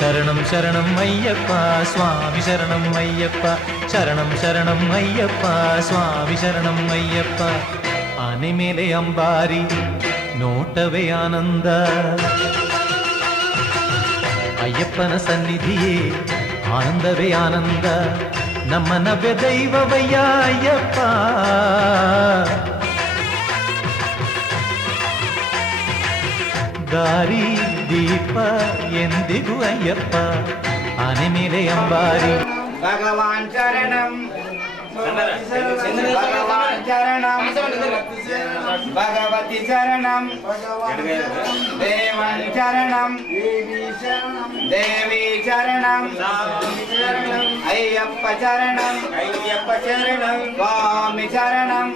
ಶರಣಂ ಶರಣಂ ಅಯ್ಯಪ್ಪ ಸ್ವಾಮಿ ಶರಣಂ ಅಯ್ಯಪ್ಪ ಶರಣಂ ಶರಣಂ ಅಯ್ಯಪ್ಪ ಸ್ವಾಮಿ ಶರಣಂ ಅಯ್ಯಪ್ಪ. ಆನೆ ಮೇಲೆ ಅಂಬಾರಿ ನೋಟವೇ ಆನಂದ, ಅಯ್ಯಪ್ಪನ ಸನ್ನಿಧಿಯೇ ಆನಂದವೇ ಆನಂದ. ನಮ್ಮ ನವ್ಯ ದೈವವಯ್ಯ ಅಯ್ಯಪ್ಪ, ದಾರಿ ದೀಪ ಎಂದಿಗೂ ಅಯ್ಯಪ್ಪ. ಆನೆ ಮೇಲೆ ಅಂಬಾರಿ ಭಗವಾನ್ ಶರಣಂ ಭಗವಾನ್ ಶರಣಂ ಭಗವತಿ ಶರಣಂ ದೇವನ್ ಶರಣಂ ದೇವಿ ಶರಣಂ ಅಯ್ಯಪ್ಪ ಶರಣಂ ಸ್ವಾಮಿ ಶರಣಂ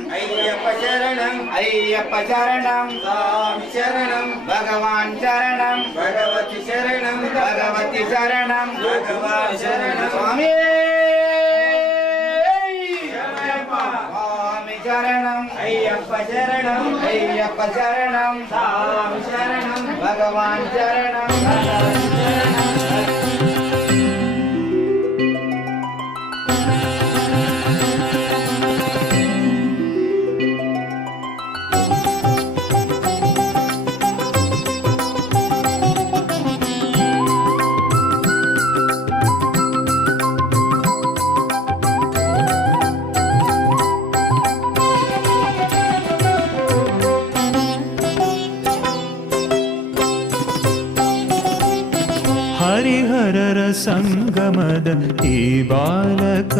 ಅಯ್ಯಪ್ಪ ಶರಣಂ ಭಗವಾನ್ ಶರಣಂ ಭಗವತಿ ಶರಣಂ ಸ್ವಾಮಿ ಶರಣಂ ಅಯ್ಯಪ್ಪ ಶರಣಂ ಸ್ವಾಮಿ ಶರಣಂ ಭಗವಾನ್ ಶರಣಂ. ಹರಿಹರರ ಸಂಗಮದ ಈ ಬಾಲಕ,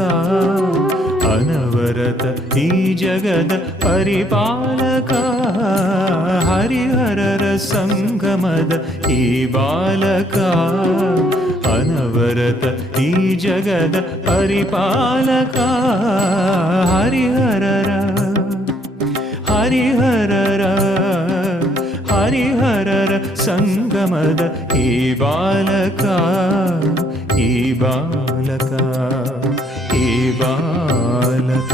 ಅನವರತ ಈ ಜಗದ ಪರಿಪಾಲಕ. ಹರಿಹರರ ಸಂಗಮದ ಈ ಬಾಲಕ, ಅನವರತ ಈ ಜಗದ ಪರಿಪಾಲಕ. ಹರಿಹರರ ಸಂಗಮದ ಈ ಬಾಲಕ, ಈ ಬಾಲಕ, ಈ ಬಾಲಕ.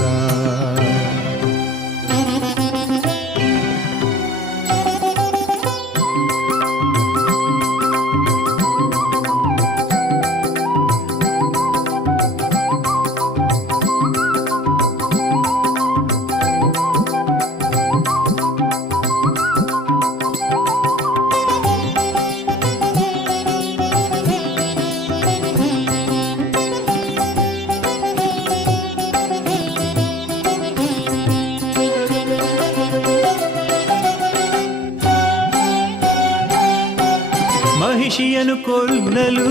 ಮಹಿಷಿಯನು ಕೊಲ್ಲಲು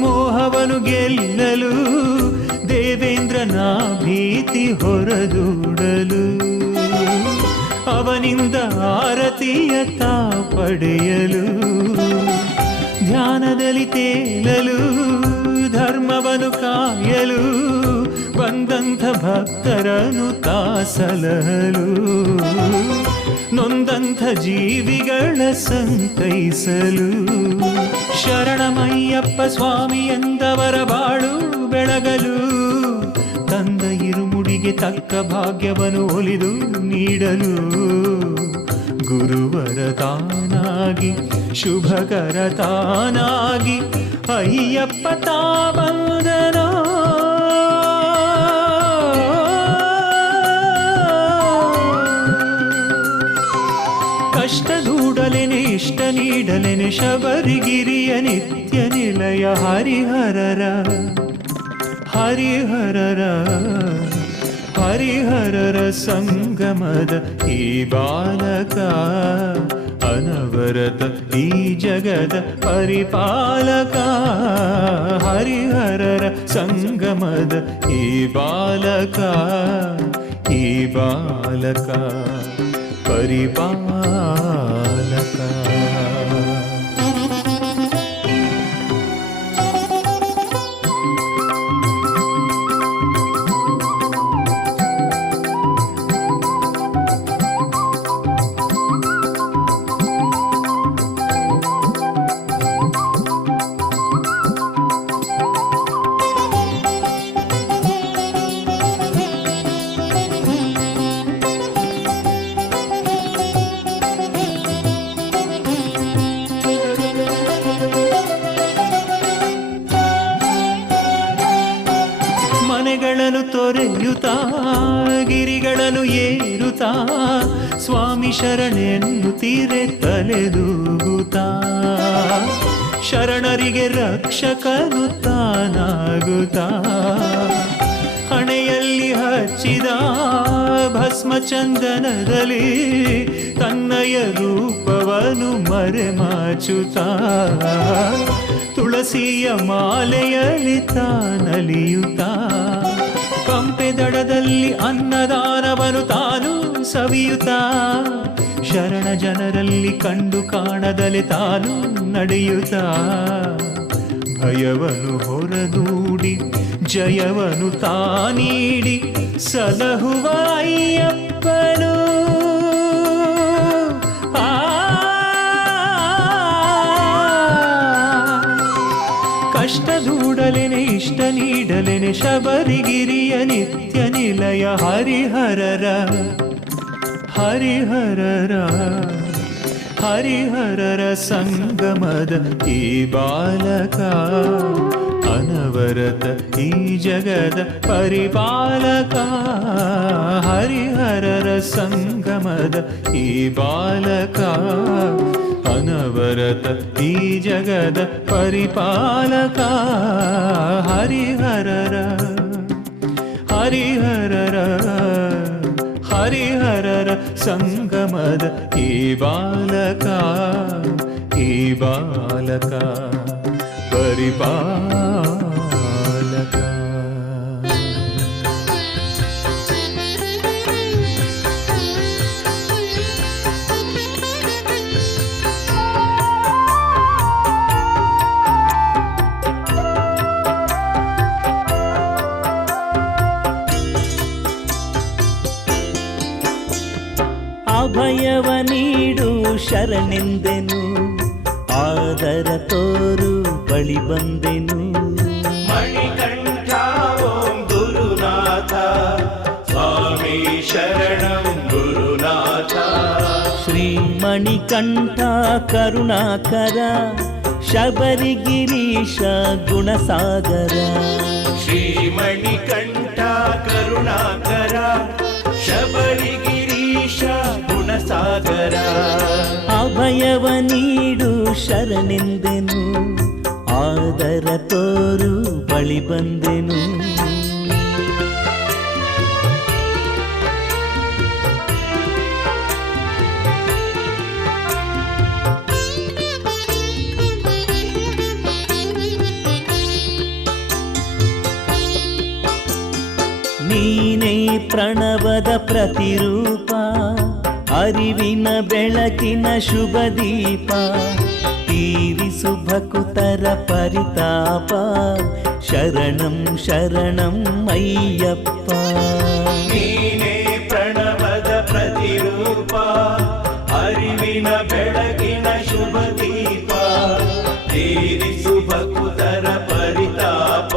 ಮೋಹವನು ಗೆಲ್ಲಲು ದೇವೇಂದ್ರನ ಭೀತಿ ಹೊರದೂಡಲು, ಅವನಿಂದ ಆರತಿಯ ತಾ ಪಡೆಯಲು, ಧ್ಯಾನದಲ್ಲಿ ತೇಲಲು ಧರ್ಮವನ್ನು ಕಾಯಲು ಬಂದಂಥ ಭಕ್ತರನು ತಾ ಸಲಹಲು, ನೊಂದಂಥ ಜೀವಿಗಳ ಸಂತೈಸಲು. ಶರಣಮಯ್ಯಪ್ಪ ಸ್ವಾಮಿ ಎಂದವರ ಬಾಳು ಬೆಳಗಲು, ತಂದ ಇರುಮುಡಿಗೆ ತಕ್ಕ ಭಾಗ್ಯವನ್ನು ಒಲಿದು ನೀಡಲು. ಗುರುವರ ತಾನಾಗಿ ಶುಭಕರ ತಾನಾಗಿ ಅಯ್ಯಪ್ಪ ತಾ ಬಂದನೋ. ಕಷ್ಟದೂಡಲೆನೆ ಇಷ್ಟ ನೀಡಲೆನೆ ಶಬರಿಗಿರಿಯ ನಿತ್ಯ ನಿಲಯ. ಹರಿಹರರ ಸಂಗಮದ ಈ ಬಾಲಕ, ಅನವರತ ಈ ಜಗದ ಪರಿಪಾಲಕ. ಹರಿಹರರ ಸಂಗಮದ ಈ ಬಾಲಕ, ಈ ಬಾಲಕ ಪರಿಪಾಲಕ. ಸವಿಯುತ್ತಾ ಗಿರಿಗಳನ್ನು ಏರುತ್ತಾ ಸ್ವಾಮಿ ಶರಣೆನ್ನುತ್ತೀರೆ ತಲೆದೂಗುತ್ತಾ ಶರಣರಿಗೆ ರಕ್ಷಕನು ತಾನಾಗುತ್ತಾ ಹಣೆಯಲ್ಲಿ ಹಚ್ಚಿದ ಭಸ್ಮ ಚಂದನದಲ್ಲಿ ತನ್ನಯ ರೂಪವನ್ನು ಮರೆಮಾಚುತ್ತಾ ತುಳಸಿಯ ಮಾಲೆಯಲ್ಲಿ ತಾನಲಿಯುತ್ತಾ ಪಂಪೆ ದಡದಲ್ಲಿ ಅನ್ನದಾನವನು ತಾನು ಸವಿಯುತ್ತಾ ಶರಣ ಜನರಲ್ಲಿ ಕಂಡು ಕಾಣದಲೆ ತಾನು ನಡೆಯುತ್ತಾ ಭಯವನು ಹೊರದೂಡಿ ಜಯವನು ತಾನೀಡಿ ಸಲಹುವ ಅಯ್ಯಪ್ಪನು ಕಷ್ಟ ದೂಡಲೆನೆ ಇಷ್ಟ ನೀಡಲೆನೆ ಶಬರಿಗಿರಿಯ ನಿತ್ಯ ನಿಲಯ ಹರಿಹರರ ಸಂಗಮದ ಈ ಬಾಲಕ ಅನವರತ ಈ ಜಗದ ಪರಿಪಾಲಕ ಹರಿಹರರ ಸಂಗಮದ ಈ ಬಾಲಕ ಅನವರತ ಈ ಜಗದ ಪರಿಪಾಲಕ ಹರಿಹರರ ಸಂಗಮದ ಈ ಬಾಲಕ ಪರಿಪಾಲಕ ಅಭಯವ ನೀಡು ಶರಣೆಂದೆನು ಆದರ ತೋರು ಬಳಿ ಬಂದೆನು ಮಣಿಕಂಠ ಓಂ ಗುರುನಾಥ ಸ್ವಾಮಿ ಶರಣಂ ಗುರುನಾಥ ಶ್ರೀ ಮಣಿಕಂಠ ಕರುಣಾಕರ ಶಬರಿಗಿರೀಶ ಗುಣಸಾಗರ ಶ್ರೀ ಮಣಿಕಂಠ ಕರುಣಾಕರ ಶಬರಿಗಿರೀಶ ಗುಣಸಾಗರ ಅಭಯವ ನೀಡು ಶರಣೆಂದೆನು ಆದರ ತೋರು ಬಳಿ ಬಂದೆನು ನೀನೇ ಪ್ರಣವದ ಪ್ರತಿರೂಪ ಅರಿವಿನ ಬೆಳಕಿನ ಶುಭ ದೀಪ ತೀರಿಸು ಭಕುತರ ಪರಿತಾಪ ಶರಣಂ ಶರಣಂ ಅಯ್ಯಪ್ಪ ನೀನೇ ಪ್ರಣವದ ಪ್ರತಿರೂಪ ಅರಿವಿನ ಬೆಳಕಿನ ಶುಭ ದೀಪ ತೀರಿಸು ಭಕುತರ ಪರಿತಾಪ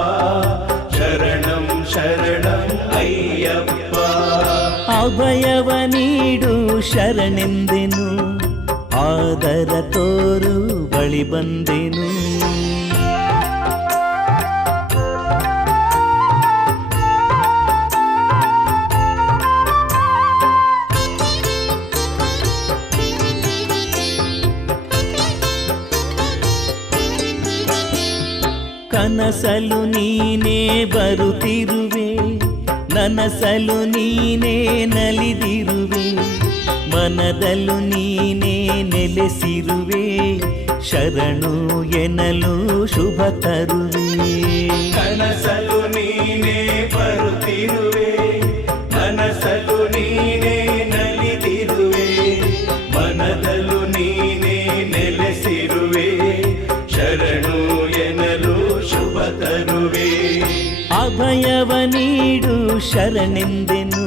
ಶರಣಂ ಶರಣಂ ಅಯ್ಯಪ್ಪ ಅಭಯವ ನೀಡು ಶರಣೆಂದೆನು ಆದರ ತೋರು ಬಳಿ ಬಂದೆನು ಕನಸಲು ನೀನೇ ಬರುತ್ತಿರುವೆ ನನಸಲು ನೀನೇ ನಲಿದಿರುವೆ ಮನದಲು ನೀನೇ ನೆಲೆಸಿರುವೆ ಶರಣು ಎನ್ನಲು ಶುಭ ತರುವೆ ಕನಸಲು ನೀನೇ ಬರುತ್ತಿರುವೆ ಕನಸಲು ನೀನೇ ನಲಿದಿರುವೆ ಮನದಲು ನೀನೇ ನೆಲೆಸಿರುವೆ ಶರಣು ಎನ್ನಲು ಶುಭ ತರುವೆ ಅಭಯವ ನೀಡು ಶರಣೆಂದೆನು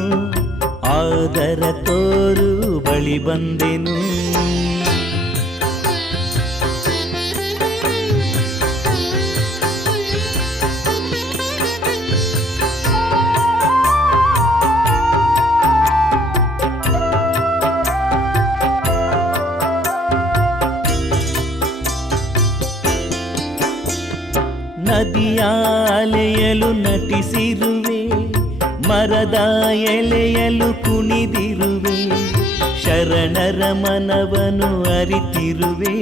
ಆದರ ತೋರು ಬಳಿ ಬಂದೆನು ನದಿಯ ಅಲೆಯಲು ನಟಿಸಿರುವೆ ಮರದ ಎಲೆಯಲು ಕುಣಿದಿರುವೆ, ಶರಣರ ಮನವನು ಅರಿತಿರುವೆ,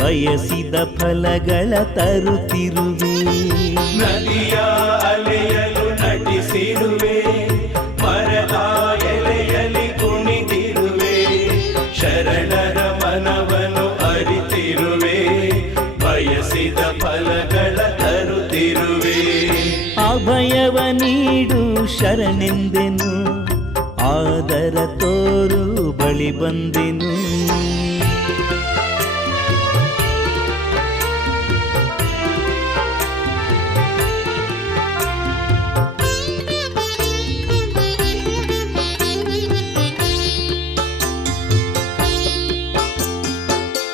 ಬಯಸಿದ ಫಲಗಳ ತರುತ್ತಿರುವೆ. ನದಿಯ ಅಲೆಯಲು ನಟಿಸಿರುವೆ, ಮರದ ಎಲೆಯಲ್ಲಿ ಕುಣಿದಿರುವೆ, ಶರಣರ ಮನವನ್ನು ಅರಿತಿರುವೆ, ಬಯಸಿದ ಫಲಗಳ ತರುತ್ತಿರುವೆ. ಅಭಯವ ನೀಡು ಶರಣೆಂದೆನು, ಆದರ ತೋರು ಬಳಿ ಬಂದೆನು.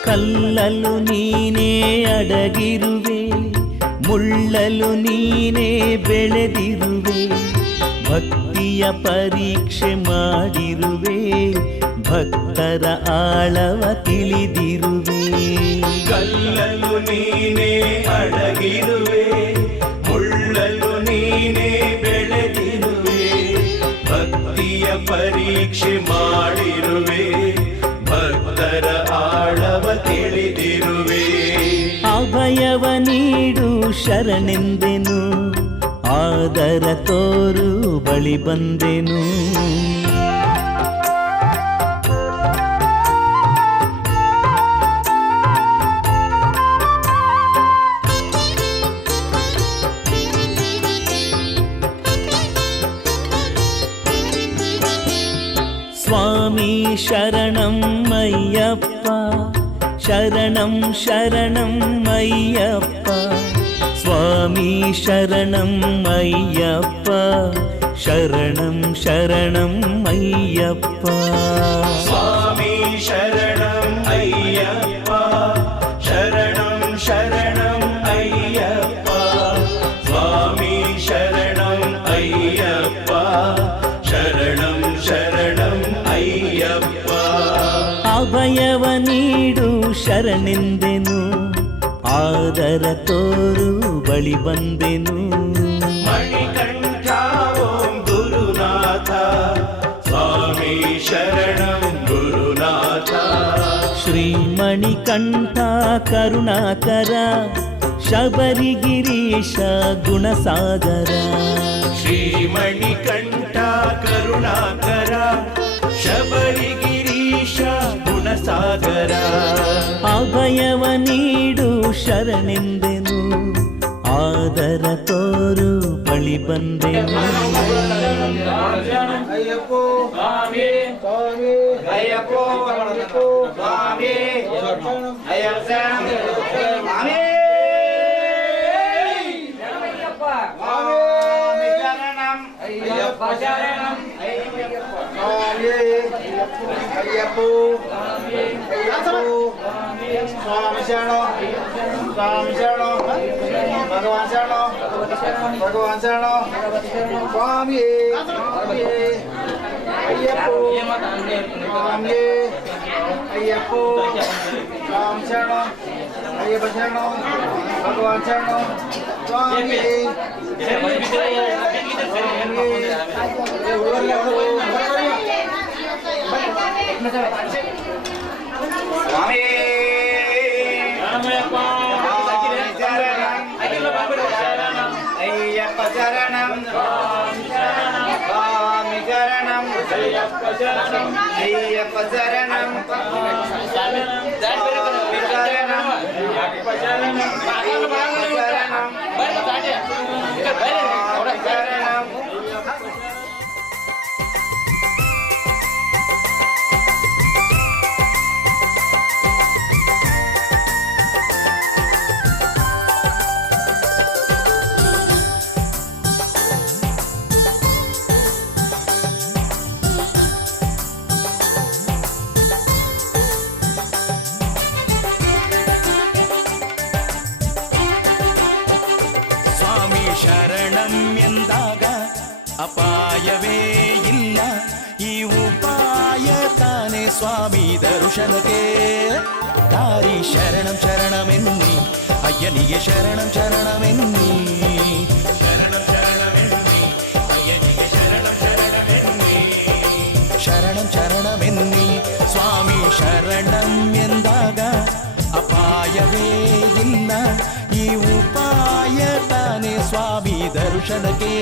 ಕಲ್ಲಲು ನೀನೇ ಅಡಗಿರುವೆ, ಮುಳ್ಳಲು ನೀನೇ ಬೆಳೆದಿರುವೆ, ಭಕ್ತಿಯ ಪರೀಕ್ಷೆ ಮಾಡಿರುವೆ, ಭಕ್ತರ ಆಳವ ತಿಳಿದಿರುವೆ. ಕಲ್ಲಲು ನೀನೇ ಅಡಗಿರುವೆ, ಮುಳ್ಳಲು ನೀನೇ ಬೆಳೆದಿರುವೆ, ಭಕ್ತಿಯ ಪರೀಕ್ಷೆ ಮಾಡಿರುವೆ, ಭಕ್ತರ ಆಳವ ತಿಳಿದಿರುವೆ. ಅಭಯವ ನೀಡು ಶರಣೆಂದೆನು, ಆದರ ತೋರು ಬಳಿ ಬಂದೆನು. ಸ್ವಾಮಿ ಶರಣಂ ಅಯ್ಯಪ್ಪ, ಶರಣಂ ಶರಣಂ ಅಯ್ಯಪ್ಪ, ಸ್ವಾಮಿ ಶರಣಂ ಅಯ್ಯಪ್ಪ, ಶರಣಂ ಶರಣಂ ಅಯ್ಯಪ್ಪ. ಸ್ವಾಮಿ ಶರಣಂ ಅಯ್ಯಪ್ಪ, ಶರಣಂ ಶರಣಂ ಅಯ್ಯಪ್ಪ, ಸ್ವಾಮಿ ಶರಣಂ ಅಯ್ಯಪ್ಪ, ಶರಣಂ ಶರಣಂ ಅಯ್ಯಪ್ಪ. ಅಭಯವ ನೀಡು ಶರಣೆಂದೆನು, ಆದರ ತೋರು ಬಳಿ ಬಂದೆನು. ಮಣಿಕಂಠ ಓಂ ಗುರುನಾಥ, ಸ್ವಾಮಿ ಶರಣಂ ಗುರುನಾಥ. ಶ್ರೀ ಮಣಿಕಂಠ ಕರುಣಾಕರ, ಶಬರಿಗಿರೀಶ ಗುಣಸಾಗರ. ಶ್ರೀ ಮಣಿಕಂಠ ಕರುಣಾಕರ, ಶಬರಿಗಿರೀಶ ಗುಣಸಾಗರ. ಅಭಯವ ನೀಡು ಶರಣೆಂದೆನು, ಆದರ ತೋರು ಬಳಿ ಬಂದೆನು. ಅಯ್ಯಪ್ಪೋ ಸ್ವಾಮಿ ಸ್ವಾಮಿ ಅಯ್ಯಪ್ಪೋ ಅಯ್ಯಪ್ಪೋ ಸ್ವಾಮಿ ಅಯ್ಯಪ್ಪ ಸ್ವಾಮಿ ಸ್ವಾಮಿ ಶರಣಂ ಅಯ್ಯಪ್ಪ ಶರಣಂ ಸ್ವಾಮಿ ಅಯ್ಯಪ್ಪೋ ಅಯ್ಯಪ್ಪೋ ಸ್ವಾಮಿ ಶರಣಂ ಸ್ವಾಮಿ ಶರಣಂ ಭಗವಾನ್ ಶರಣಂ ಭಗವಾನ್ ಶರಣಂ ಸ್ವಾಮಿ ಅಯ್ಯಪ್ಪೋ ಸ್ವಾಮಿ ಅಯ್ಯಪ್ಪೋ ಸ್ವಾಮಿ ಶರಣಂ ಅಯ್ಯಪ್ಪ ಶರಣಂ ಭಗವಾನ್ ಶರಣಂ ಸ್ವಾಮಿ ಸ್ವಾಮಿ ಅಯ್ಯಪ್ಪ ಶರಣಂ ಸ್ವಾಮಿ ಶರಣಂ ಅಯ್ಯಪ್ಪ ಶರಣಂ ಅಯ್ಯಪ್ಪ ಶರಣಂ ಶರಣಂ ಎಂದಾಗ ಅಪಾಯವೇ ಇಲ್ಲ, ಈ ಉಪಾಯ ತಾನೇ ಸ್ವಾಮಿ ದರ್ಶನಕ್ಕೆ ದಾರಿ. ಶರಣಂ ಶರಣಮೆನ್ನಿ ಅಯ್ಯನಿಗೆ ಶರಣಂ ಶರಣಮೆನ್ನಿ, ಶರಣಂ ಶರಣಮೆನ್ನಿ ಅಯ್ಯನಿಗೆ ಉಪಾಯವೇ ಇಲ್ಲ, ಈ ಉಪಾಯ ತಾನೇ ಸ್ವಾಮಿ ದರ್ಶನಕ್ಕೆ.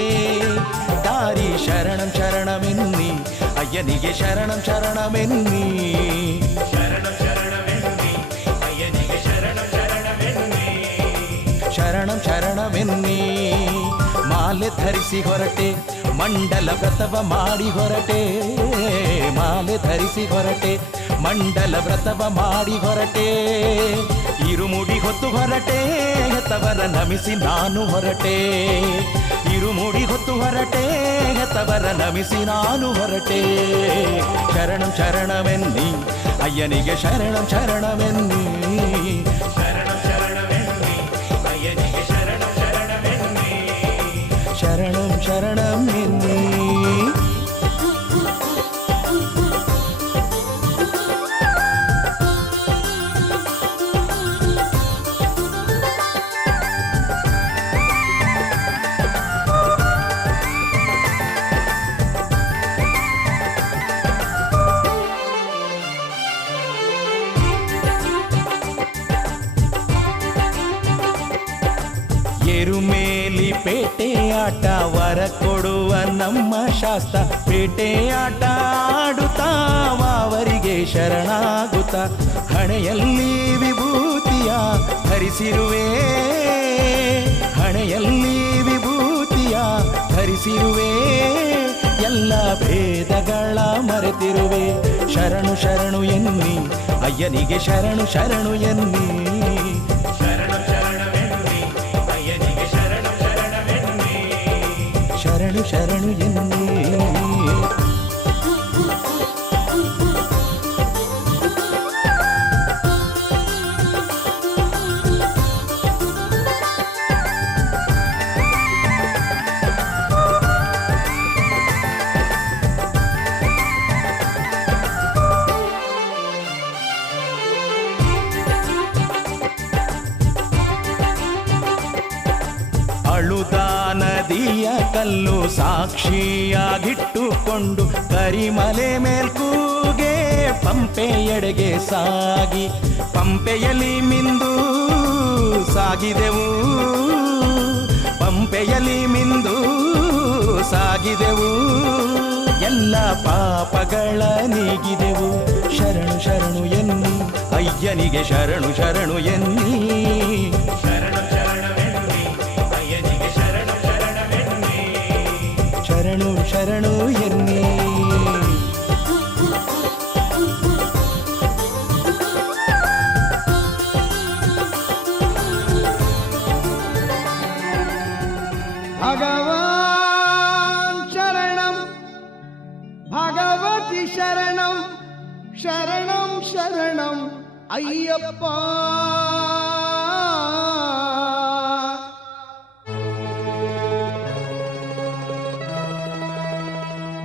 ದಾರಿ ಶರಣಂ ಶರಣಮೆನ್ನಿ, ಅಯ್ಯನಿಗೆ ಶರಣಂ ಶರಣಮೆನ್ನಿ. ಶರಣಂ ಶರಣಮೆನ್ನಿ, ಅಯ್ಯನಿಗೆ ಶರಣಂ ಶರಣಮೆನ್ನಿ. ಶರಣಂ ಶರಣಮೆನ್ನಿ. ಮಾಲೆ ಧರಿಸಿ ಹೊರಟೆ, ಮಂಡಲ ವ್ರತವ ಮಾಡಿ ಹೊರಟೆ. ಮಾಲೆ ಧರಿಸಿ ಹೊರಟೆ, ಮಂಡಲ ವ್ರತವ ಮಾಡಿ ಹೊರಟೆ. ಇರುಮುಡಿ ಹೊತ್ತು ಹೊರಟೆ, ಹೆತ್ತವರ ನಮಿಸಿ ನಾನು ಹೊರಟೆ. ಇರುಮುಡಿ ಹೊತ್ತು ಹೊರಟೆ, ಹೆತ್ತವರ ನಮಿಸಿ ನಾನು ಹೊರಟೆ. ಶರಣಂ ಶರಣವೆನ್ನಿ, ಅಯ್ಯನಿಗೆ ಶರಣಂ ಶರಣವೆನ್ನಿ. ಶರಣಂ ಶರಣವೆನ್ನಿ, ಅಯ್ಯನಿಗೆ ಶರಣಂ ಶರಣವೆನ್ನಿ. ಶರಣಂ ಶರಣವೆನ್ನಿ. ಎರುಮೇಲಿ ಪೇಟೆ ಆಟ ವರ ಕೊಡುವ ನಮ್ಮ ಶಾಸ್ತ್ರ. ಪೇಟೆ ಆಟ ಆಡುತ್ತಾ ಅವರಿಗೆ ಶರಣಾಗುತ್ತಾ, ಹಣೆಯಲ್ಲಿ ವಿಭೂತಿಯ ಧರಿಸಿರುವೆ. ಹಣೆಯಲ್ಲಿ ವಿಭೂತಿಯ ಧರಿಸಿರುವೆ, ಎಲ್ಲ ಭೇದಗಳ ಮರೆತಿರುವೆ. ಶರಣು ಶರಣು ಎನ್ನಿ, ಅಯ್ಯನಿಗೆ ಶರಣು ಶರಣು ಎನ್ನಿ. ಶರಣು ಶರಣು ಎನ್ನಿ. ಅಳುದಾ ನದಿಯ ಕಲ್ಲು ಸಾಕ್ಷಿಯಾಗಿಟ್ಟುಕೊಂಡು ಕರಿಮಲೆ ಮೇಲ್ಕೂಗೆ ಪಂಪೆಯೆಡೆಗೆ ಸಾಗಿ, ಪಂಪೆಯಲ್ಲಿ ಮಿಂದು ಸಾಗಿದೆವು. ಪಂಪೆಯಲ್ಲಿ ಮಿಂದು ಸಾಗಿದೆವು, ಎಲ್ಲ ಪಾಪಗಳ ನೀಗಿದೆವು. ಶರಣು ಶರಣು ಎನ್ನಿ, ಅಯ್ಯನಿಗೆ ಶರಣು ಶರಣು ಎನ್ನಿ. ಶರಣು ಶರಣವೆನ್ನಿ, ಅಯ್ಯನಿಗೆ ಶರಣು ಶರಣವೆನ್ನಿ. ಶರಣು ಶರಣು ಎನ್ನಿ. ಭಗವಾನ್ ಶರಣಂ, ಭಗವತಿ ಶರಣಂ, ಶರಣಂ ಶರಣಂ ಅಯ್ಯಪ್ಪ.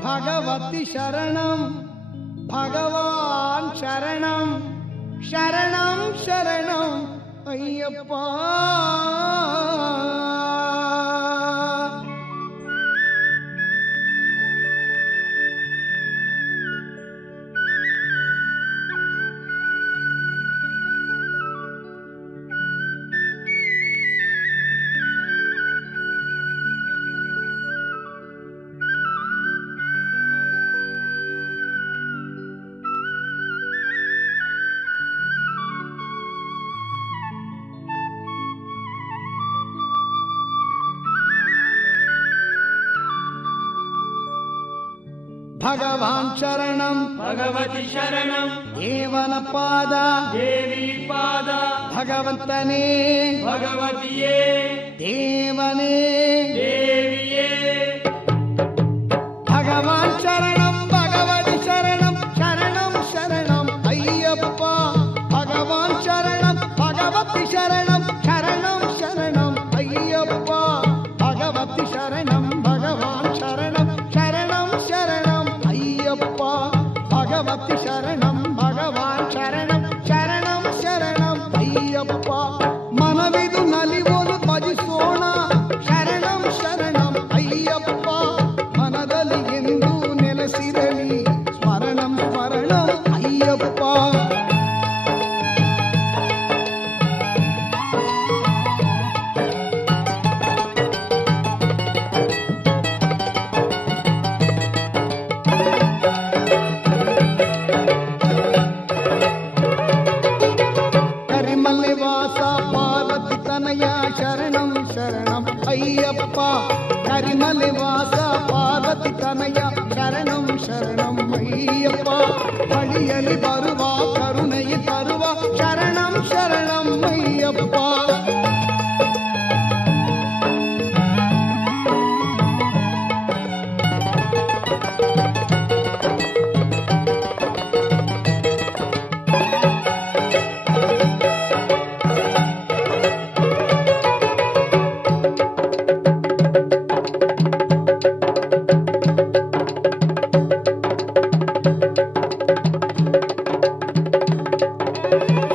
ಭಗವತಿ ಶರಣಂ, ಭಗವಾನ್ ಶರಣಂ, ಶರಣಂ ಶರಣಂ ಅಯ್ಯಪ್ಪ. ಭಗವಾನ್ ಶರಣಂ, ಭಗವತಿ ಶರಣಂ, ದೇವನ ಪಾದ, ದೇವಿ ಪಾದ, ಭಗವಂತನೇ, ಭಗವತಿಯೇ, ದೇವನೇ, ದೇವಿಯೇ. ಭಗವಾನ್ ಶರಣಂ, ಭಗವತಿ ಶರಣಂ, ಶರಣಂ ಶರಣಂ ಅಯ್ಯಪ್ಪ. ಭಗವಾನ್ ಶರಣಂ, ಭಗವತಿ ಶರಣಂ, ಶರಣಂ ಶರಣಂ ಅಯ್ಯಪ್ಪ. ಭಗವತಿ ಶರಣಂ, ಭಗವಾನ್ ಶರಣಂ, ಶರಣಂ ಶರಣಂ ಅಯ್ಯಪ್ಪ. ಭಗವತಿ ಶರಣಂ, ಭಗವಾನ್ ಶರಣಂ, ಶರಣಂ ಶರಣಂ ಅಯ್ಯಪ್ಪ. ಮನವಿದು ನಲಿವೋಲು ಭಜಿಸೋಣ, ಶರಣಂ ಶರಣಂ ಅಯ್ಯಪ್ಪ. ಮನದಲ್ಲಿ ಎಂದು ನೆಲೆಸಿರಲಿ ಸ್ಮರಣಂ ಸ್ಮರಣಂ ಅಯ್ಯಪ್ಪ. ತನಯ ಶರಣಂ ಶರಣಂ ಅಯ್ಯಪ್ಪ ಕರಿಮಲೆ ವಾಸ ಪಾರ್ವತಿ ತನಯ ಶರಣಂ ಶರಣಂ ಅಯ್ಯಪ್ಪ ಬಳಿಯಲ್ಲಿ ಬರುವ ಕರುಣೆಯ ತರುವ ಶರಣಂ ಶರಣಂ ಅಯ್ಯಪ್ಪ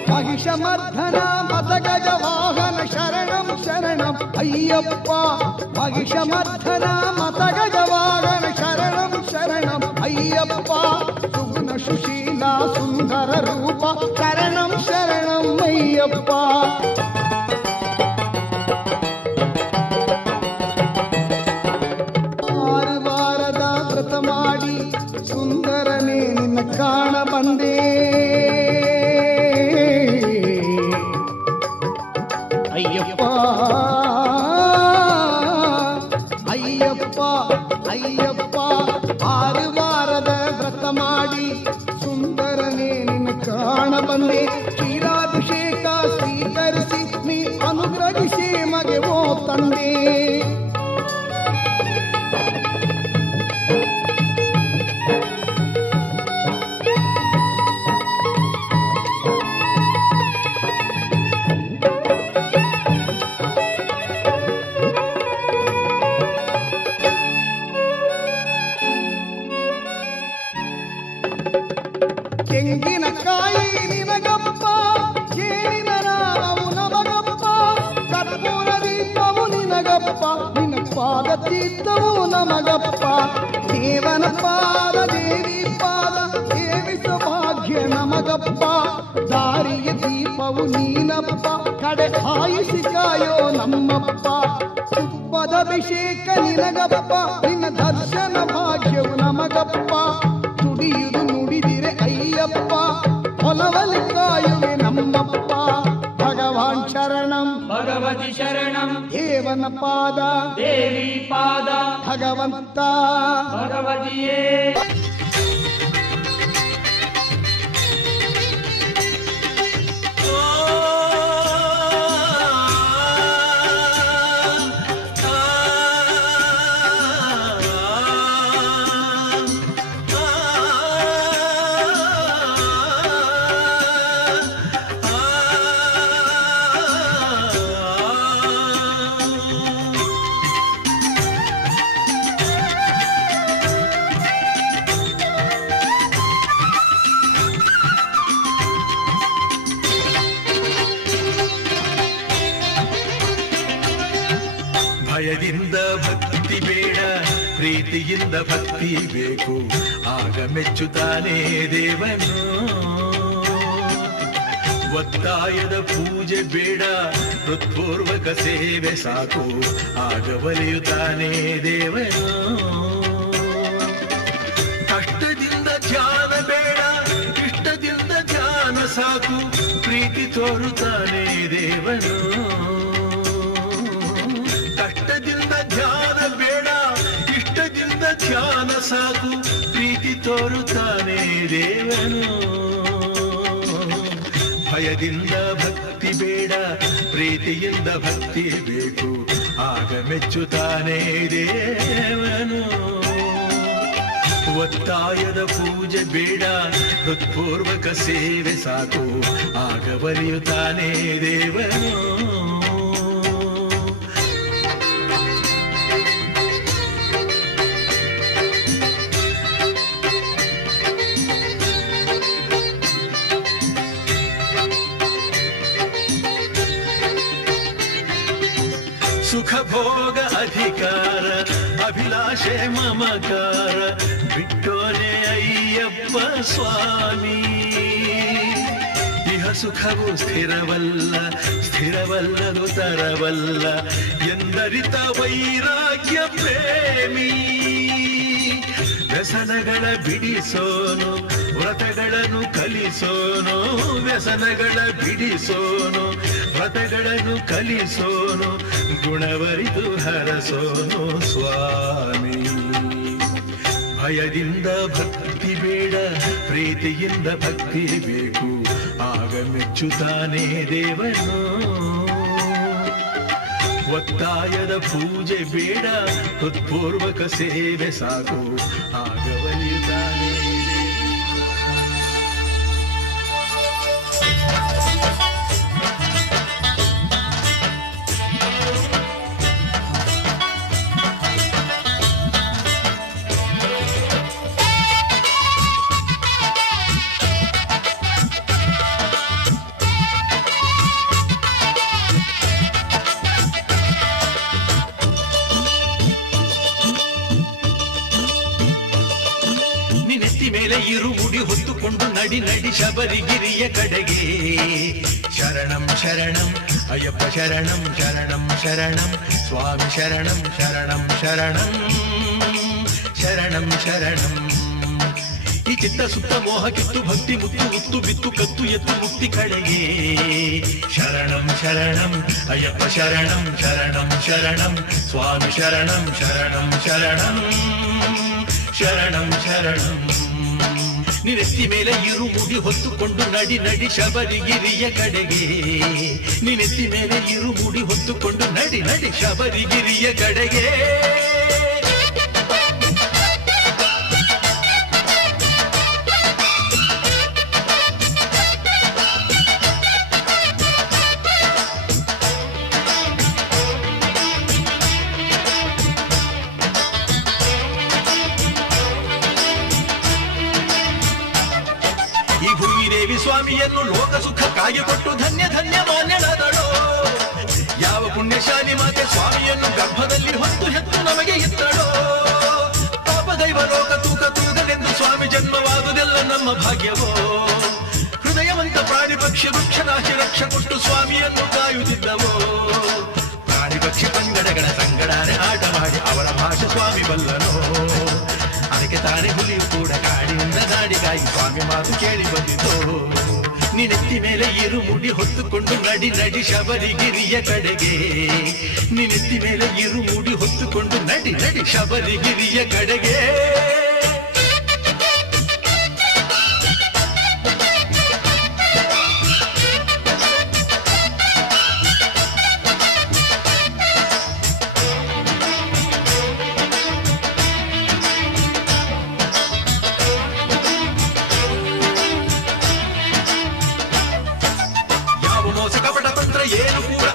ಮಹಿಷಮರ್ಧನ ಮತಗಜ ವಾಹನ ಶರಣಂ ಶರಣಂ ಅಯ್ಯಪ್ಪ ಮಹಿಷಮರ್ಧನ ಮತಗಜ ವಾಹನ ಶರಣಂ ಶರಣಂ ಅಯ್ಯಪ್ಪ ಸುಗುಣ ಸುಶೀಲ ಸುಂದರ ರೂಪ ಶರಣಂ ಶರಣಂ ಅಯ್ಯಪ್ಪ ಆರು ವಾರದ ವ್ರತ ಮಾಡಿ ಸುಂದರನೇ ನಿನ್ನ ಕಾಣ ಬಂದೇ ಅಯ್ಯಪ್ಪ ಅಯ್ಯಪ್ಪ ಅಯ್ಯಪ್ಪ ಆರು ವಾರದ ವ್ರತ ಮಾಡಿ ಸುಂದರನೇ ನಿನ್ನ ಕಾಣ ಬಂದೆ ಕ್ಷೀರಾಭಿಷೇಕ ಸ್ವೀಕರಿಸಿ ನೀ ಅನುಗ್ರಹಿಸಿ ಮಗೆ ಓ ತಂದೆ ತೆಂಗಿನಕಾಯಿ ನಿನಗಪ್ಪ ಜೇನಿನ ನಾಮವು ನಮಗಪ್ಪ ಕರ್ಪೂರ ದೀಪವು ನಿನಗಪ್ಪ ನಿನ್ನ ಪಾದ ತೀರ್ಥವು ನಮಗಪ್ಪ ದೇವನ ಪಾದ ದೇವಿ ಪಾದ ಸೇವಿಸ ಭಾಗ್ಯ ನಮಗಪ್ಪ ದಾರಿಯ ದೀಪವು ನೀನಪ್ಪ ಕಡೆ ಹಾಯಿಸಿ ಕಾಯೋ ನಮ್ಮಪ್ಪ ತುಪ್ಪದ ಅಭಿಷೇಕ ನಿನಗಪ್ಪ ನಿನ್ನ ದರ್ಶನ ಭಾಗ್ಯವು ನಮಗಪ್ಪ ನುಡಿಯುವುದು ನುಡಿದಿರೆ ಅಯ್ಯಪ್ಪ ಹೊಲವಲ್ಲಿ ಕಾಯುವೆ ನಮ್ಮಪ್ಪ ಭಗವಾನ್ ಶರಣಂ ಭಗವತಿ ಶರಣಂ ದೇವನ ಪಾದ ದೇವಿ ಪಾದ ಭಗವಂತ ಭಗವತಿಯೇ ಭಯದಿಂದ ಭಕ್ತಿ ಬೇಡ ಪ್ರೀತಿಯಿಂದ ಭಕ್ತಿ ಬೇಕು ಆಗ ಮೆಚ್ಚುತ್ತಾನೆ ದೇವನು ಒತ್ತಾಯದ ಪೂಜೆ ಬೇಡ ಹೃತ್ಪೂರ್ವಕ ಸೇವೆ ಸಾಕು ಆಗ ಒಲಿಯುತ್ತಾನೆ ದೇವನು ಕಷ್ಟದಿಂದ ಧ್ಯಾನ ಬೇಡ ಇಷ್ಟದಿಂದ ಧ್ಯಾನ ಸಾಕು ಪ್ರೀತಿ ತೋರುತ್ತಾನೆ ದೇವನು ಕಷ್ಟದಿಂದ ಧ್ಯಾನ ಬೇಡ ಇಷ್ಟದಿಂದ ಧ್ಯಾನ ಸಾಕು ಪ್ರೀತಿ ತೋರುತ್ತಾನೆ ದೇವನು ಭಯದಿಂದ ಭಕ್ತಿ ಬೇಡ ಪ್ರೀತಿಯಿಂದ ಭಕ್ತಿ ಬೇಕು ಆಗ ಮೆಚ್ಚುತ್ತಾನೆ ದೇವನು ಒತ್ತಾಯದ ಪೂಜೆ ಬೇಡ ಹೃತ್ಪೂರ್ವಕ ಸೇವೆ ಸಾಕು ಆಗ ಬರೆಯುತ್ತಾನೆ ದೇವನು ಸುಖ ಭೋಗ ಅಧಿಕಾರ ಅಭಿಲಾಷೆ ಮಮಕಾರ ಬಿಟ್ಟೋನೆ ಅಯ್ಯಪ್ಪ ಸ್ವಾಮಿ ಇಹ ಸುಖವು ಸ್ಥಿರವಲ್ಲ ಸ್ಥಿರವಲ್ಲದು ತರವಲ್ಲ ಎಂದರಿತ ವೈರಾಗ್ಯ ಪ್ರೇಮಿ ವ್ಯಸನಗಳ ಬಿಡಿಸೋನು ವ್ರತಗಳನ್ನು ಕಲಿಸೋನು ವ್ಯಸನಗಳ ಬಿಡಿಸೋನು ವ್ರತಗಳನ್ನು ಕಲಿಸೋನು ಗುಣವರಿದು ಹರಸೋನು ಸ್ವಾಮಿ. ಭಯದಿಂದ ಭಕ್ತಿ ಬೇಡ ಪ್ರೀತಿಯಿಂದ ಭಕ್ತಿ ಬೇಕು ಆಗ ಮೆಚ್ಚುತ್ತಾನೆ ದೇವನು. ಒತ್ತಾಯದ ಪೂಜೆ ಬೇಡ ಹೃತ್ಪೂರ್ವಕ ಸೇವೆ ಸಾಕು ಆಗ ಒಲಿಯುತ್ತಾನೆ. ಮೇಲೆ ಇರುಮುಡಿ ಹೊತ್ತುಕೊಂಡು ನಡಿ ನಡಿ ಶಬರಿಗಿರಿಯ ಕಡೆಗೆ. ಶರಣಂ ಶರಣಂ ಅಯ್ಯಪ್ಪ ಶರಣಂ ಶರಣಂ ಶರಣಂ ಸ್ವಾಮಿ ಶರಣಂ ಶರಣಂ ಶರಣಂ ಶರಣಂ ಶರಣಂ. ಈ ಚಿತ್ತ ಸುತ್ತ ಮೋಹ ಕಿತ್ತು ಭಕ್ತಿ ಮುತ್ತು ಮುತ್ತು ಬಿತ್ತು ಕತ್ತು ಎತ್ತು ಮುಕ್ತಿ ಕಡೆಗೆ. ಶರಣಂ ಶರಣಂ ಅಯ್ಯಪ್ಪ ಶರಣಂ ಶರಣಂ ಶರಣಂ ಸ್ವಾಮಿ ಶರಣಂ ಶರಣಂ ಶರಣಂ ಶರಣಂ ಶರಣಂ. ನಿನೆತ್ತಿ ಮೇಲೆ ಇರುಮುಡಿ ಹೊತ್ತುಕೊಂಡು ನಡಿ ನಡಿ ಶಬರಿಗಿರಿಯ ಕಡೆಗೆ. ನಿನೆತ್ತಿ ಮೇಲೆ ಇರುಮುಡಿ ಹೊತ್ತುಕೊಂಡು ನಡಿ ನಡಿ ಶಬರಿಗಿರಿಯ ಕಡೆಗೆ. ಸ್ವಾಮಿಯನ್ನು ಲೋಕ ಸುಖ ಕಾಗಿಕೊಟ್ಟು ಧನ್ಯ ಧನ್ಯ ಮಾನ್ಯನಾದಳೋ. ಯಾವ ಪುಣ್ಯಶಾಲಿ ಮಾತೆ ಸ್ವಾಮಿಯನ್ನು ಗರ್ಭದಲ್ಲಿ ಹೊತ್ತು ಹೆತ್ತು ನಮಗೆ ಇತ್ತಳೋ. ಪಾಪ ದೈವ ಲೋಕ ತೂಕ ತೂಗಲೆಂದು ಸ್ವಾಮಿ ಜನ್ಮವಾದುದೆಲ್ಲ ನಮ್ಮ ಭಾಗ್ಯವೋ. ಹೃದಯವಂತ ಪ್ರಾಣಿ ಪಕ್ಷಿ ವೃಕ್ಷನಾಶಿ ರಕ್ಷ ಕೊಟ್ಟು ಸ್ವಾಮಿಯನ್ನು ಕಾಯುತ್ತಿದ್ದವೋ. ಪ್ರಾಣಿ ಪಕ್ಷಿ ಪಂಗಡಗಳ ಸಂಗಡಾನೆ ಆಟ ಮಾಡಿ ಅವರ ಭಾಷೆ ಸ್ವಾಮಿ ಬಲ್ಲನೋ. ಅದಕ್ಕೆ ತಾನೇ ಹುಲಿಯು ಕೂಡ ಕಾಡಿನಿಂದ ನಾಡಿಗಾಗಿ ಸ್ವಾಮಿ ಮಾತು ಕೇಳಿ ಬಂದಿತು. ನಿನೆತ್ತಿ ಮೇಲೆ ಇರುಮುಡಿ ಹೊತ್ತುಕೊಂಡು ನಡಿ ನಡಿ ಶಬರಿಗಿರಿಯ ಕಡೆಗೆ. ನಿನೆತ್ತಿ ಮೇಲೆ ಇರುಮುಡಿ ಹೊತ್ತುಕೊಂಡು ನಡಿ ನಡಿ ಶಬರಿಗಿರಿಯ ಕಡೆಗೆ.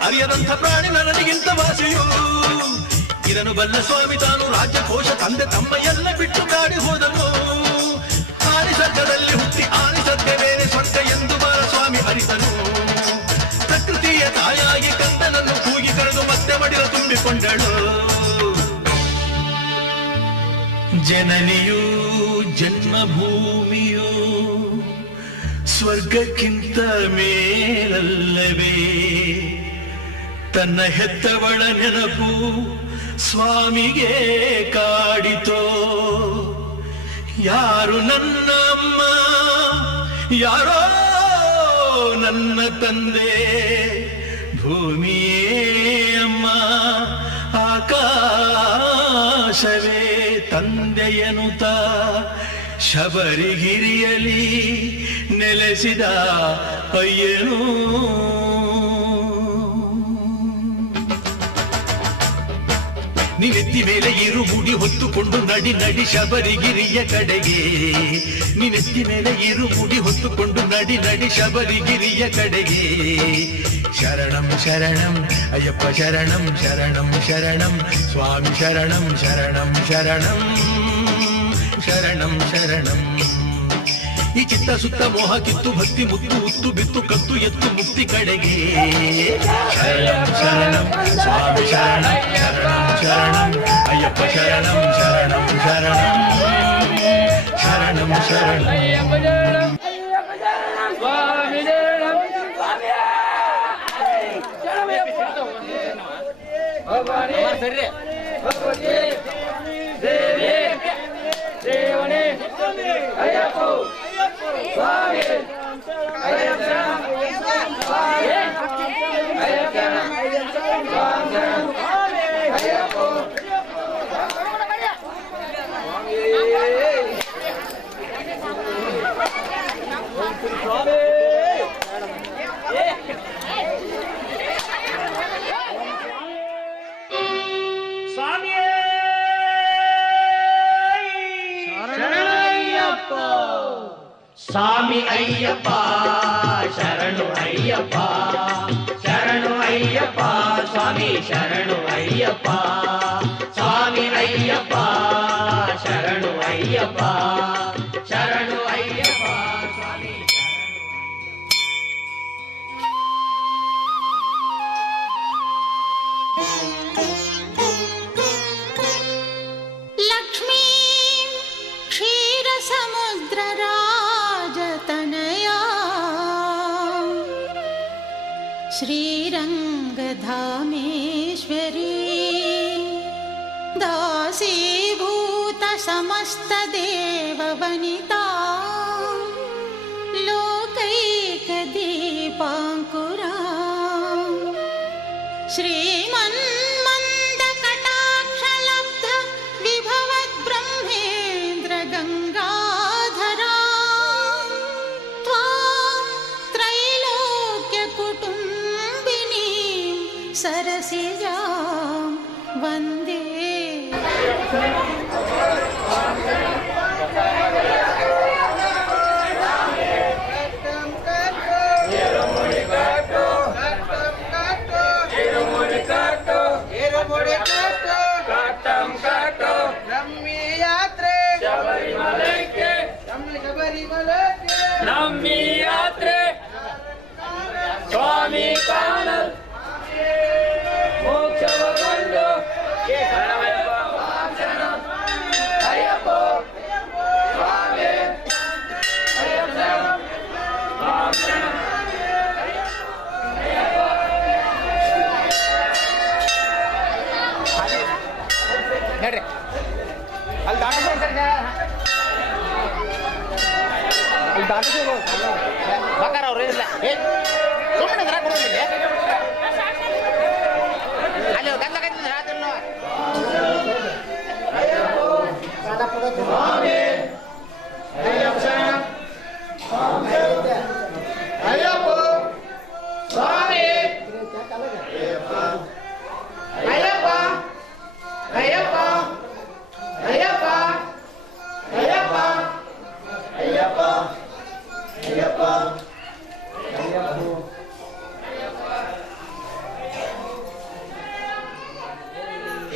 ಅರಿಯದಂಥ ಪ್ರಾಣಿ ನನಗಿಂತ ವಾಸಿಯು. ಇದನ್ನು ಬಲ್ಲ ಸ್ವಾಮಿ ತಾನು ರಾಜ್ಯಕೋಶ ತಂದೆ ತಮ್ಮ ಎಲ್ಲ ಬಿಟ್ಟು ಕಾಡಿ ಹೋದನು. ಆನಿಸರ್ಗದಲ್ಲಿ ಹುಟ್ಟಿ ಆನಿಸರ್ಗ ಬೇರೆ ಸ್ವರ್ಗ ಎಂದು ಬಾರ ಸ್ವಾಮಿ ಅರಿತನು. ಪ್ರಕೃತಿಯ ತಾಯಾಗಿ ಕಂದನನ್ನು ಕೂಗಿ ಕರೆದು ಮತ್ತೆ ಮಡಿಲ ತುಂಬಿಕೊಂಡಳು. ಜನನಿಯೂ ಜನ್ಮಭೂಮಿಯೂ ಸ್ವರ್ಗಕ್ಕಿಂತ ಮೇಲಲ್ಲವೇ. ತನ್ನ ಹೆತ್ತವಳ ನೆನಪು ಸ್ವಾಮಿಗೆ ಕಾಡಿತೋ. ಯಾರು ನನ್ನ ಅಮ್ಮ ಯಾರೋ ನನ್ನ ತಂದೆ. ಭೂಮಿಯೇ ಅಮ್ಮ ಆಕಾಶವೇ ತಂದೆಯನುತ ಶಬರಿಗಿರಿಯಲಿ ನೆಲೆಸಿದ ಅಯ್ಯನು. ನಿನೆತ್ತಿ ಮೇಲೆ ಇರುಮುಡಿ ಹೊತ್ತುಕೊಂಡು ನಡಿ ನಡಿ ಶಬರಿಗಿರಿಯ ಕಡೆಗೆ. ನಿನೆತ್ತಿ ಮೇಲೆ ಇರುಮುಡಿ ಹೊತ್ತುಕೊಂಡು ನಡಿ ನಡಿ ಶಬರಿಗಿರಿಯ ಕಡೆಗೆ. ಶರಣಂ ಶರಣಂ ಅಯ್ಯಪ್ಪ ಶರಣಂ ಶರಣಂ ಶರಣಂ ಸ್ವಾಮಿ ಶರಣಂ ಶರಣಂ ಶರಣಂ ಶರಣಂ ಶರಣಂ. ಈ ಚಿತ್ತ ಸುತ್ತ ಮೋಹ ಕಿತ್ತು ಭಕ್ತಿ ಮುತ್ತು ಉತ್ತು ಬಿತ್ತು ಕತ್ತು ಎತ್ತು ಮುಕ್ತಿ ಕಡೆಗೆ. ಶರಣಂ ಶರಣಂ ಸ್ವಾಮಿ ಶರಣಂ ಶರಣಂ ಶರಣಂ ಅಯ್ಯಪ್ಪ ಶರಣಂ ಶರಣಂ ಶರಣಂ ಶರಣಂ ಶರಣಂ. ಸರಿ ಅಯ್ಯಪ್ಪ ಶರಣು ಅಯ್ಯಪ್ಪ ಶರಣು ಅಯ್ಯಪ್ಪ ಸ್ವಾಮಿ ಶರಣು ಅಯ್ಯಪ್ಪ ಸ್ವಾಮಿ ಅಯ್ಯಪ್ಪ ಶರಣು ಅಯ್ಯಪ್ಪ ಶರಣು ಅಯ್ಯಪ್ಪ ಸ್ವಾಮಿ ಲಕ್ಷ್ಮೀ ಕ್ಷೀರಸಮುದ್ರ ರಾಜತನಯ ಶ್ರೀರಂಗಧಾಮೇಶ್ವರಿ ದಾಸೀಭೂತ ಸಮಸ್ತ ದೇವವನಿತಾ ಲೋಕೈಕ ದೀಪಾಂಕುರಾ ಶ್ರೀಮನ್ಮಂದ ಕಟಾಕ್ಷಲಬ್ಧ ವಿಭವದ್ ಬ್ರಹ್ಮೇಂದ್ರ ಗಂಗಾಧರಾ ತ್ವಾಂ ತ್ರೈಲೋಕ್ಯ ಕುಟುಂಬಿನಿ ಸರಸಿಜಾಂ ವಂದೇ ನಮ್ಮಿ ಯಾತ್ರೆ ಶಬರಿಮಲೆಗೆ ನಮ್ಮಿ ಯಾತ್ರೆ ಸ್ವಾಮಿ ಕಾನಲ್ ಮೋಕ್ಷವಗೊಂಡು ಅಯ್ಯಪ್ಪ ಸ್ವಾಮಿ ಹೇಳ್ರಿ ಅಲ್ಲಿ ದಾಟಿಸಿ ಬಾಕಾರ ಅವ್ರು ಇಲ್ಲ ಸುಮ್ಮನೆ ದರ ಕೊಡೋದಿಲ್ಲ ಅಲ್ಲಿ ಗಂಧಕೈತಿ ರಾತ್ರಿ ಅಯ್ಯಪ್ಪ ಸ್ವಾಮಿ ಅಯ್ಯಪ್ಪ ಅಯ್ಯಪ್ಪ ಅಯ್ಯಪ್ಪ ಅಯ್ಯಪ್ಪ ಅಯ್ಯಪ್ಪ ಅಯ್ಯಪ್ಪ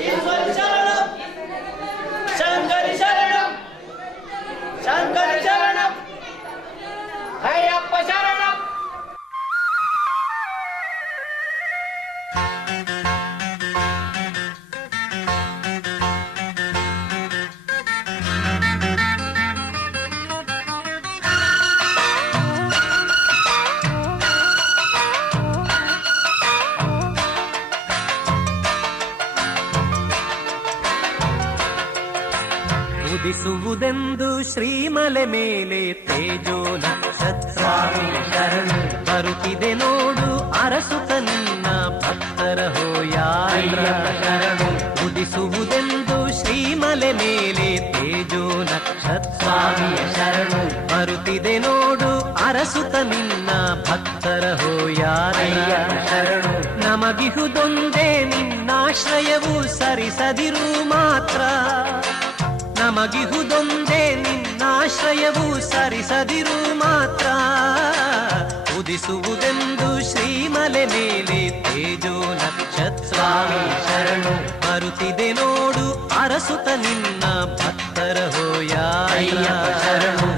ಈಶ್ವರಿ ಶರಣಂ ಶಂಕರಿ ಶರಣಂ ಶಂಕರಿ ಶರಣಂ ಅಯ್ಯಪ್ಪ ಶರಣಂ ಉದಿಸುವುದೆಂದು ಶ್ರೀಮಲೆ ಮೇಲೆ ತೇಜೋ ನಕ್ಷತ್ರ ಶರಣು ಬರುತ್ತಿದೆ ನೋಡು ಅರಸುತ ನಿನ್ನ ಭಕ್ತರ ಹೋಯಾತ್ರ ಶರಣು ಉದಿಸುವುದೆಂದು ಶ್ರೀಮಲೆ ಮೇಲೆ ತೇಜೋ ನಕ್ಷತ್ರ ಶರಣು ಬರುತ್ತಿದೆ ನೋಡು ಅರಸುತ ನಿನ್ನ ಭಕ್ತರ ಹೋಯಾತ್ರ ಶರಣು ನಮಗಿಹುದೊಂದೇ ನಿನ್ನಾಶ್ರಯವು ಸರಿಸದಿರು ಮಾತ್ರ ನಮಗಿಹುದೊಂದೇ ನಿನ್ನಾಶ್ರಯವು ಸರಿಸದಿರು ಮಾತ್ರ ಉದಿಸುವುದೆಂದು ಶ್ರೀಮಲೆ ಮೇಲೆ ತೇಜೋ ನಕ್ಷತ್ರ ಶರಣು ಬರುತ್ತಿದೆ ನೋಡು ಅರಸುತ ನಿನ್ನ ಭಕ್ತರ ಹೋಯಾಯ್ಯ ಶರಣು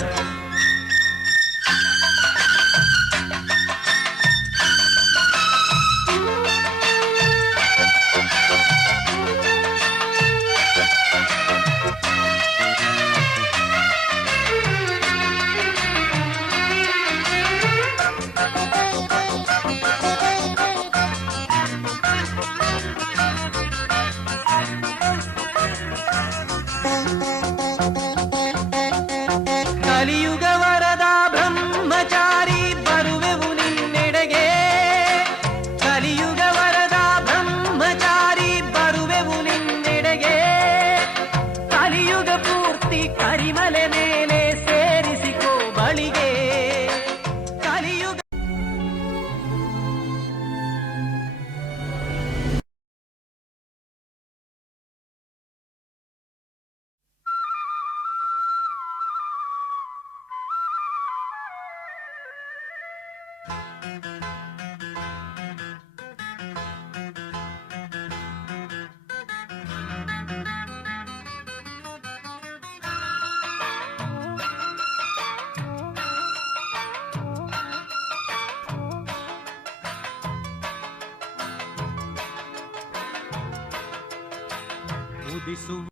ಉದಿಸುವ